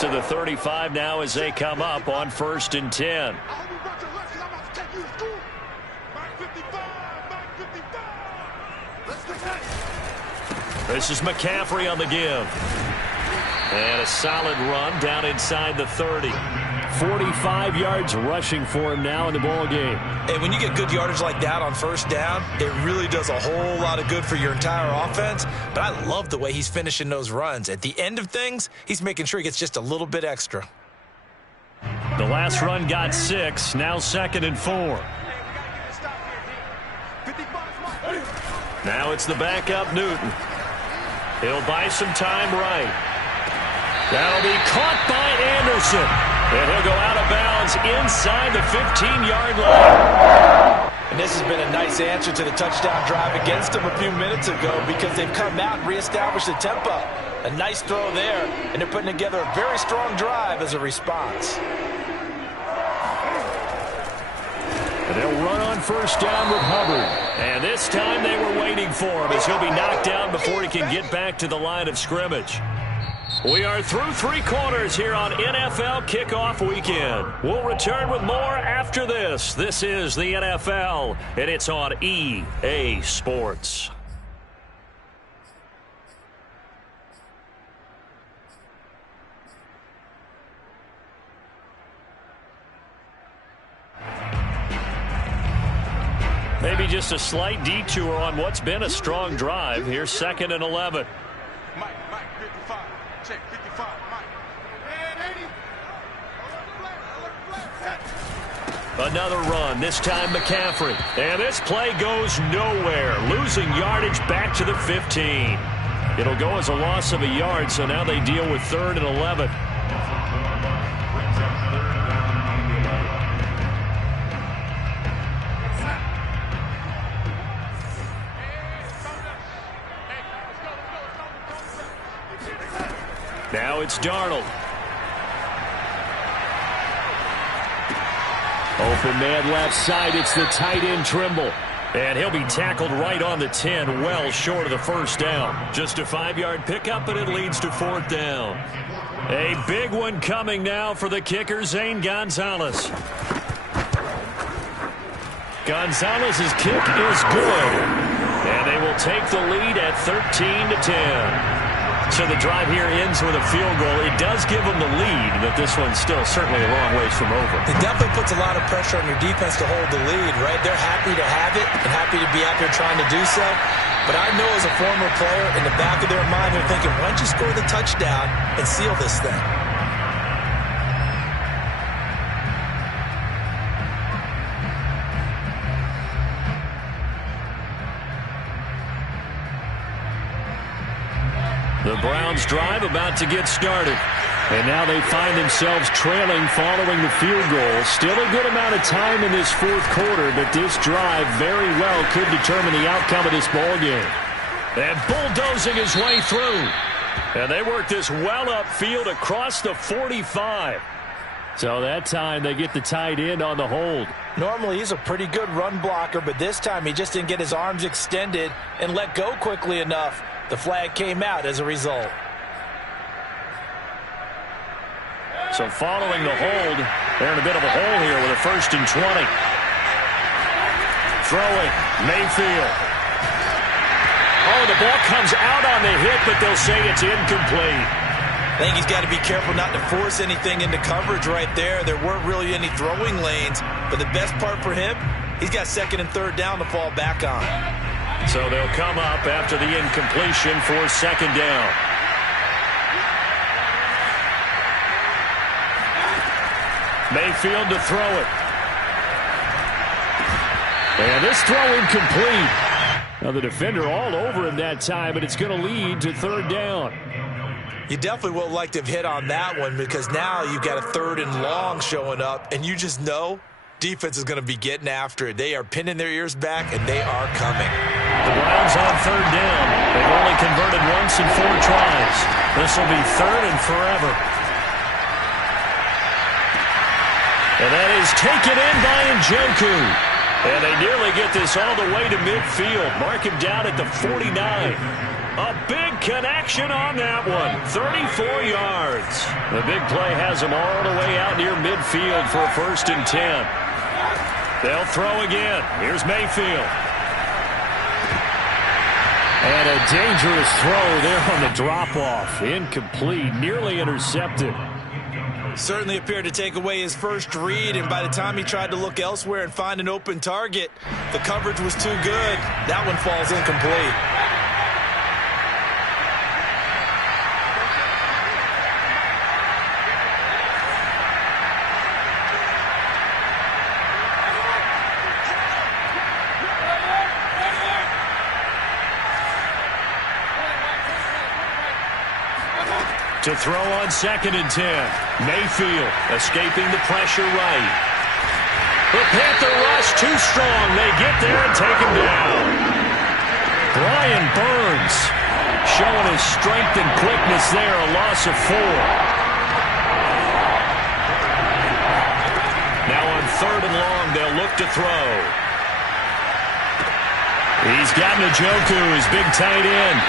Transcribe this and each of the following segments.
to the 35 now as they come up on 1st and 10. This is McCaffrey on the give. And a solid run down inside the 30. 45 yards rushing for him now in the ball game. And when you get good yardage like that on 1st down, it really does a whole lot of good for your entire offense. But I love the way he's finishing those runs. At the end of things, he's making sure he gets just a little bit extra. The last run got 6. Now 2nd and 4. Now it's the backup Newton. He'll buy some time right. That'll be caught by Anderson. And he'll go out of bounds inside the 15-yard line. And this has been a nice answer to the touchdown drive against them a few minutes ago because they've come out and reestablished the tempo. A nice throw there, and they're putting together a very strong drive as a response. And they'll run on 1st down with Hubbard. And this time they were waiting for him as he'll be knocked down before he can get back to the line of scrimmage. We are through 3 quarters here on NFL Kickoff Weekend. We'll return with more after this. This is the NFL, and it's on EA Sports. Maybe just a slight detour on what's been a strong drive. Here's 2nd and 11. Mike, 55. Check, 55, Mike. Another run, this time McCaffrey. And this play goes nowhere. Losing yardage back to the 15. It'll go as a loss of a yard, so now they deal with 3rd and 11. Now it's Darnold. Open man left side. It's the tight end Trimble. And he'll be tackled right on the 10, well short of the 1st down. Just a 5-yard pickup, and it leads to 4th down. A big one coming now for the kicker, Zane Gonzalez. Gonzalez's kick is good. And they will take the lead at 13-10. So the drive here ends with a field goal. It does give them the lead, but this one's still certainly a long ways from over. It definitely puts a lot of pressure on your defense to hold the lead, right? They're happy to have it and happy to be out there trying to do so. But I know as a former player, in the back of their mind, they're thinking, why don't you score the touchdown and seal this thing? The Browns drive about to get started. And now they find themselves trailing following the field goal. Still a good amount of time in this 4th quarter, but this drive very well could determine the outcome of this ball game. And bulldozing his way through. And they work this well upfield across the 45. So that time they get the tight end on the hold. Normally he's a pretty good run blocker, but this time he just didn't get his arms extended and let go quickly enough. The flag came out as a result. So following the hold, they're in a bit of a hole here with a 1st and 20. Throwing, Mayfield. Oh, the ball comes out on the hit, but they'll say it's incomplete. I think he's got to be careful not to force anything into coverage right there. There weren't really any throwing lanes, but the best part for him, he's got 2nd and 3rd down to fall back on. So they'll come up after the incompletion for 2nd down. Mayfield to throw it. And this throw incomplete. Now the defender all over him that time, but it's going to lead to 3rd down. You definitely would like to have hit on that one because now you've got a 3rd and long showing up, and you just know defense is going to be getting after it. They are pinning their ears back, and they are coming. The Browns on 3rd down. They've only converted once in 4 tries. This will be 3rd and forever. And that is taken in by Njoku. And they nearly get this all the way to midfield. Mark him down at the 49. A big connection on that one. 34 yards. The big play has them all the way out near midfield for a 1st and 10. They'll throw again. Here's Mayfield. And a dangerous throw there on the drop-off. Incomplete, nearly intercepted. Certainly appeared to take away his first read, and by the time he tried to look elsewhere and find an open target, the coverage was too good. That one falls incomplete. To throw on 2nd and 10. Mayfield escaping the pressure right. The Panther rush too strong. They get there and take him down. Brian Burns showing his strength and quickness there. A loss of 4. Now on 3rd and long, they'll look to throw. He's got Njoku, his big tight end.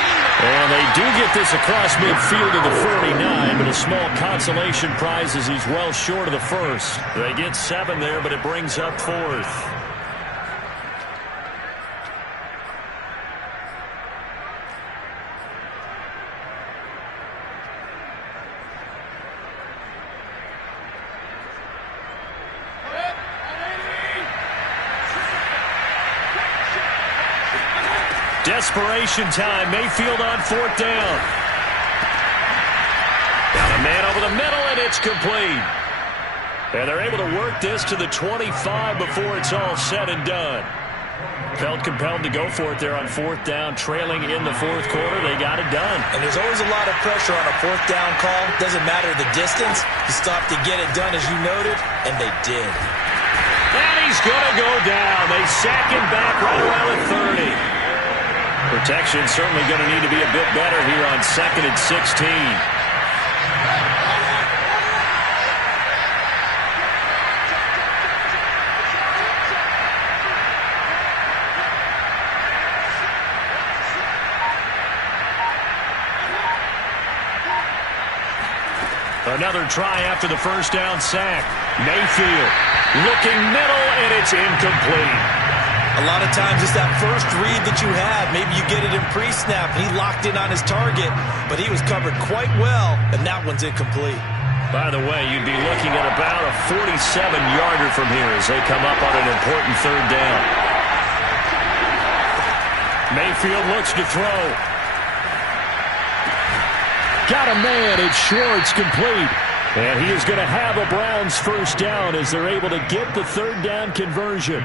And they do get this across midfield to the 49, but a small consolation prize as he's well short of the first. They get 7 there, but it brings up 4th. Desperation time. Mayfield on 4th down. Got a man over the middle, and it's complete. And they're able to work this to the 25 before it's all said and done. Felt compelled to go for it there on 4th down, trailing in the 4th quarter. They got it done. And there's always a lot of pressure on a 4th down call. Doesn't matter the distance. You stop to get it done, as you noted, and they did. And he's going to go down. They sack him back right around the 30. Protection certainly going to need to be a bit better here on 2nd and 16. Another try after the 1st down sack. Mayfield looking middle, and it's incomplete. A lot of times it's that first read that you have. Maybe you get it in pre-snap, and he locked in on his target, but he was covered quite well, and that one's incomplete. By the way, you'd be looking at about a 47-yarder from here as they come up on an important 3rd down. Mayfield looks to throw. Got a man. It's Schwartz, complete. And he is going to have a Browns 1st down as they're able to get the 3rd down conversion.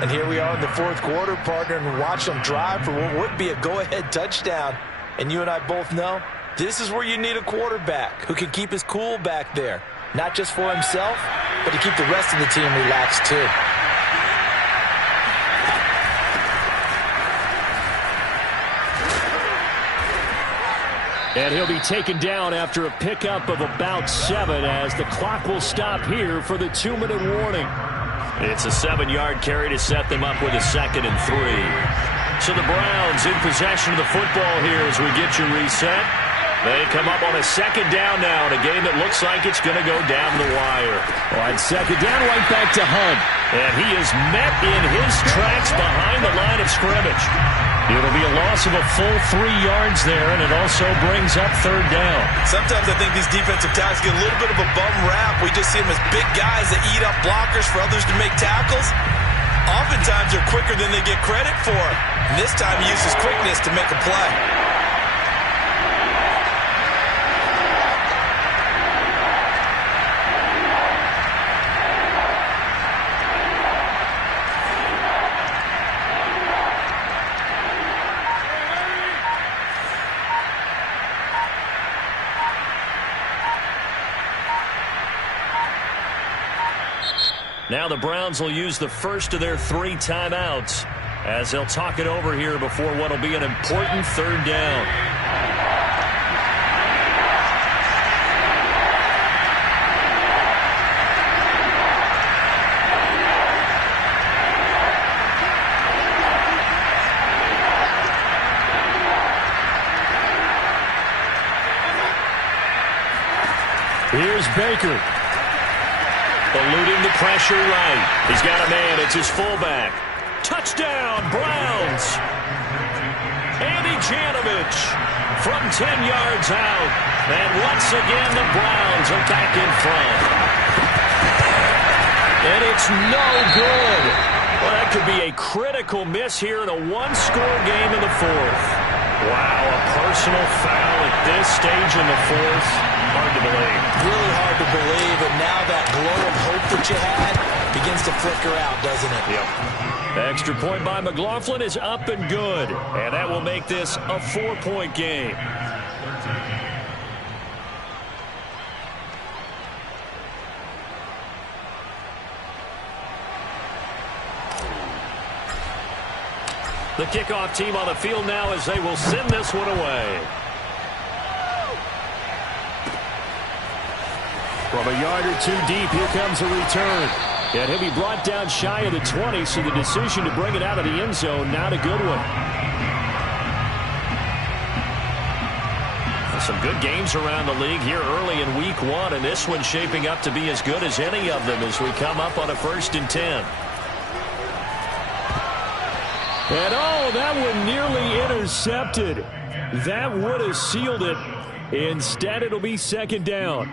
And here we are in the 4th quarter, partner, and watch them drive for what would be a go-ahead touchdown. And you and I both know this is where you need a quarterback who can keep his cool back there. Not just for himself, but to keep the rest of the team relaxed too. And he'll be taken down after a pickup of about 7 as the clock will stop here for the 2-minute warning. It's a 7-yard carry to set them up with a 2nd and 3. So the Browns in possession of the football here as we get you reset. They come up on a 2nd down now in a game that looks like it's going to go down the wire. On 2nd down, right back to Hunt. And he is met in his tracks behind the line of scrimmage. It'll be a loss of a full 3 yards there, and it also brings up 3rd down. Sometimes I think these defensive tackles get a little bit of a bum rap. We just see them as big guys that eat up blockers for others to make tackles. Oftentimes they're quicker than they get credit for. And this time he used his quickness to make a play. Now the Browns will use the first of their 3 timeouts as they'll talk it over here before what will be an important 3rd down. Here's Baker. Eluding the pressure right. He's got a man. It's his fullback. Touchdown, Browns. Andy Janovich from 10 yards out. And once again, the Browns are back in front. And it's no good. Well, that could be a critical miss here in a one-score game in the fourth. Wow, a personal foul at this stage in the fourth. Hard to believe. Really hard to believe, and now that glow of hope that you had begins to flicker out, doesn't it? Yep. The extra point by McLaughlin is up and good, and that will make this a 4-point game. The kickoff team on the field now as they will send this one away. From a yard or two deep, here comes a return. And he'll be brought down shy of the 20, so the decision to bring it out of the end zone, not a good one. Some good games around the league here early in week one, and this one's shaping up to be as good as any of them as we come up on a 1st and 10. And oh, that one nearly intercepted. That would have sealed it. Instead, it'll be 2nd down.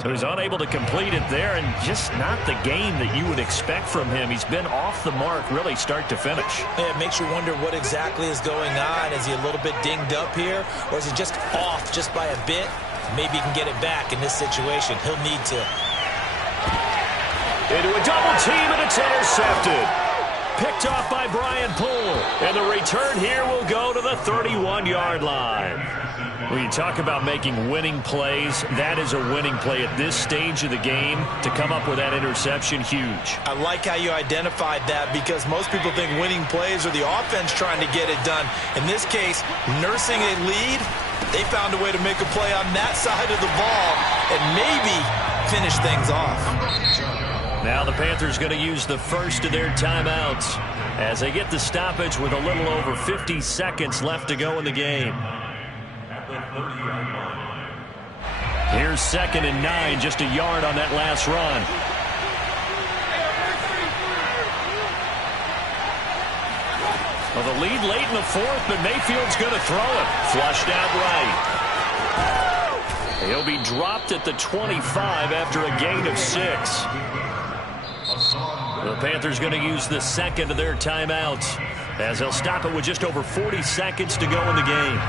So he's unable to complete it there, and just not the game that you would expect from him. He's been off the mark really start to finish. Yeah, it makes you wonder what exactly is going on. Is he a little bit dinged up here, or is he just off just by a bit? Maybe he can get it back in this situation. He'll need to. Into a double team, and it's intercepted. Picked off by Brian Poole. And the return here will go to the 31-yard line. When you talk about making winning plays, that is a winning play at this stage of the game. To come up with that interception, huge. I like how you identified that, because most people think winning plays are the offense trying to get it done. In this case, nursing a lead, they found a way to make a play on that side of the ball and maybe finish things off. Now the Panthers going to use the first of their timeouts as they get the stoppage with a little over 50 seconds left to go in the game. Here's 2nd and 9, just a yard on that last run. Well, the lead late in the fourth, but Mayfield's going to throw it. Flushed out right. He'll be dropped at the 25 after a gain of 6. The Panthers going to use the second of their timeouts as they'll stop it with just over 40 seconds to go in the game.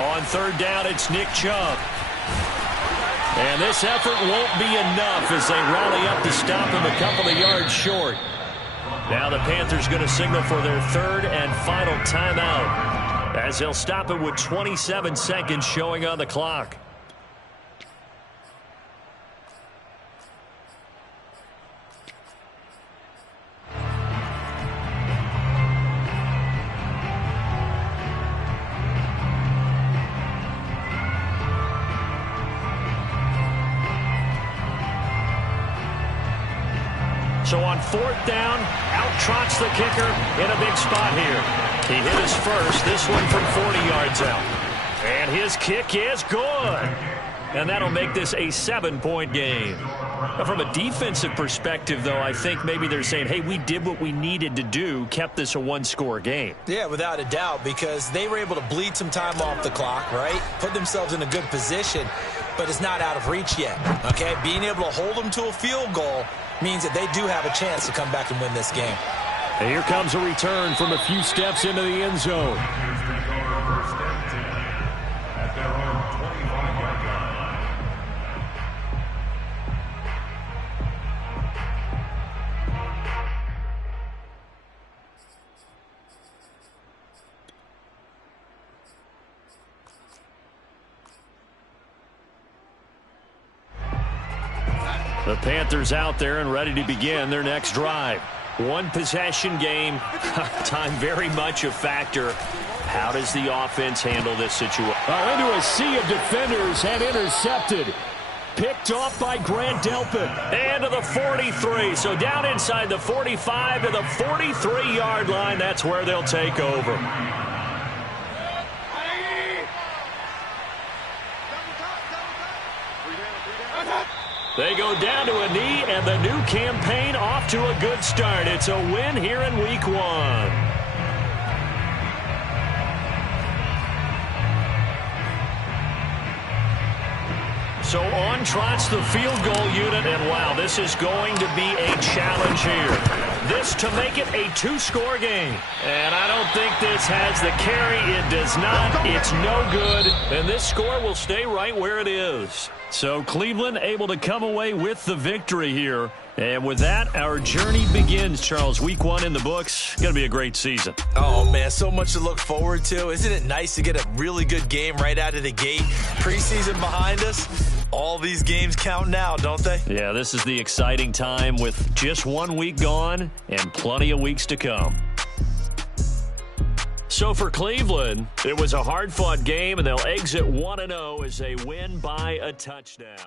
On 3rd down, it's Nick Chubb. And this effort won't be enough as they rally up to stop him a couple of yards short. Now the Panthers going to signal for their 3rd and final timeout as they'll stop it with 27 seconds showing on the clock. So on 4th down, out trots the kicker in a big spot here. He hit his first, this one from 40 yards out. And his kick is good. And that'll make this a 7-point game. Now, from a defensive perspective, though, I think maybe they're saying, hey, we did what we needed to do, kept this a one-score game. Yeah, without a doubt, because they were able to bleed some time off the clock, right? Put themselves in a good position, but it's not out of reach yet, okay? Being able to hold them to a field goal means that they do have a chance to come back and win this game. And here comes a return from a few steps into the end zone. The Panthers out there and ready to begin their next drive. One possession game, time very much a factor. How does the offense handle this situation? Into a sea of defenders and intercepted. Picked off by Grant Delpit. And to the 43. So down inside the 45 to the 43-yard line. That's where they'll take over. They go down to a knee, and the new campaign off to a good start. It's a win here in Week 1. So on trots the field goal unit, and wow, this is going to be a challenge here. This to make it a two-score game. And I don't think this has the carry. It does not. It's no good. And this score will stay right where it is. So Cleveland able to come away with the victory here. And with that, our journey begins, Charles. Week 1 in the books. Going to be a great season. Oh, man, so much to look forward to. Isn't it nice to get a really good game right out of the gate? Preseason behind us. All these games count now, don't they? Yeah, this is the exciting time with just 1 week gone and plenty of weeks to come. So for Cleveland, it was a hard-fought game, and they'll exit 1-0 as they win by a touchdown.